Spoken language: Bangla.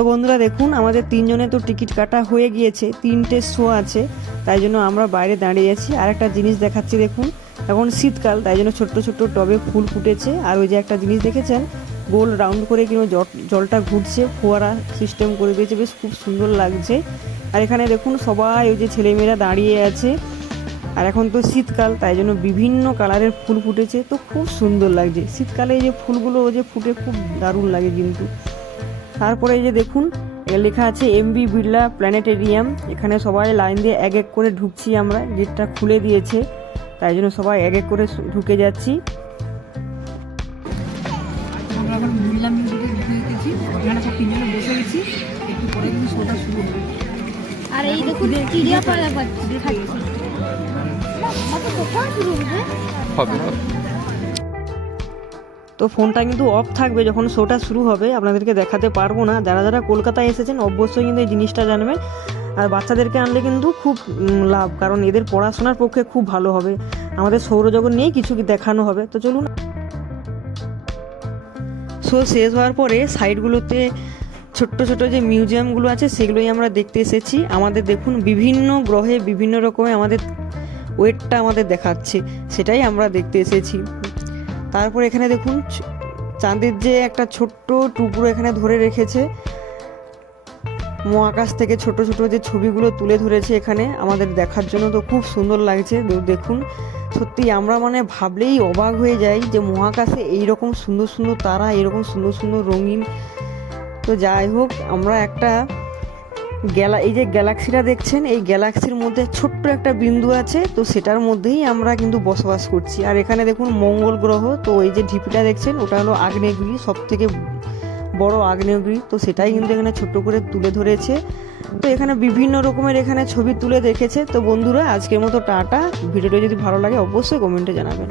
তো বন্ধুরা দেখুন, আমাদের তিনজনে তো টিকিট কাটা হয়ে গিয়েছে, তিনটে শো আছে, তাই জন্য আমরা বাইরে দাঁড়িয়ে আছি। আর একটা জিনিস দেখাচ্ছি দেখুন, এখন শীতকাল, তাই জন্য ছোট্ট ছোট্ট টবে ফুল ফুটেছে। আর ওই যে একটা জিনিস দেখেছেন, গোল রাউন্ড করে কিন্তু জলটা ঘুরছে, ফোয়ারা সিস্টেম করে দিয়েছে, বেশ খুব সুন্দর লাগছে। আর এখানে দেখুন, সবাই ওই যে ছেলেমেয়েরা দাঁড়িয়ে আছে। আর এখন তো শীতকাল, তাই জন্য বিভিন্ন কালারের ফুল ফুটেছে, তো খুব সুন্দর লাগছে। শীতকালে এই যে ফুলগুলো যে ফুটে খুব দারুণ লাগে কিন্তু। তারপরে এই যে দেখুন লেখা আছে এমবি বিড়লা প্ল্যানেটেরিয়াম এখানে সবাই লাইন দিয়ে এক এক করে ঢুকছি আমরা গেটটা খুলে দিয়েছে তাই জন্য সবাই এক এক করে ঢুকে যাচ্ছি। আমরা এখন বিড়লা মিউজিকে ঢুকে গেছি এখানে সব তিনজনে বসে গেছি একটু পরে কিন্তু শোটা শুরু হবে। আর এই দেখুন চিড়িয়া পালা খাচ্ছে কখন হবে হবে। তো ফোনটা কিন্তু অফ থাকবে যখন শোটা শুরু হবে, আপনাদেরকে দেখাতে পারব না। যারা যারা কলকাতায় এসেছেন, অবশ্যই কিন্তু এই জিনিসটা জানবেন। আর বাচ্চাদেরকে আনলে কিন্তু খুব লাভ, কারণ এদের পড়াশোনার পক্ষে খুব ভালো হবে। আমাদের সৌরজগৎ নিয়ে কিছু দেখানো হবে। তো চলুন। শো শেষ হওয়ার পরে সাইডগুলোতে ছোট্ট ছোট যে মিউজিয়ামগুলো আছে, সেগুলোই আমরা দেখতে এসেছি। আমাদের দেখুন, বিভিন্ন গ্রহে বিভিন্ন রকমের আমাদের ওয়েটটা আমাদের দেখাচ্ছে। সেটাই আমরা দেখতে এসেছি। তারপর এখানে দেখুন চাঁদের যে একটা ছোট্ট টুকরো এখানে ধরে রেখেছে, মহাকাশ থেকে ছোট ছোট যে ছবিগুলো তুলে ধরেছে এখানে আমাদের দেখার জন্য তো খুব সুন্দর লাগছে। দেখুন, সত্যি আমরা মানে ভাবলেই অবাক হয়ে যাই যে মহাকাশে এই রকম সুন্দর সুন্দর তারা এরকম সুন্দর সুন্দর রঙিন। তো যাই হোক, আমরা একটা গ্যালা এই যে গ্যালাক্সিটা দেখছেন, এই গ্যালাক্সির মধ্যে ছোট্ট একটা বিন্দু আছে, তো সেটার মধ্যেই আমরা কিন্তু বসবাস করছি। আর এখানে দেখুন মঙ্গল গ্রহ, তো এই যে ঢিপিটা দেখছেন, ওটা হলো আগ্নেয়গিরি সব থেকে বড় আগ্নেয়গিরি, তো সেটাই কিন্তু এখানে ছোট্ট করে তুলে ধরেছে। তো এখানে বিভিন্ন রকমের এখানে ছবি তুলে দেখেছে। তো বন্ধুরা, আজকের মতো টাটা। ভিডিওটা যদি ভালো লাগে, অবশ্যই কমেন্টে জানাবেন।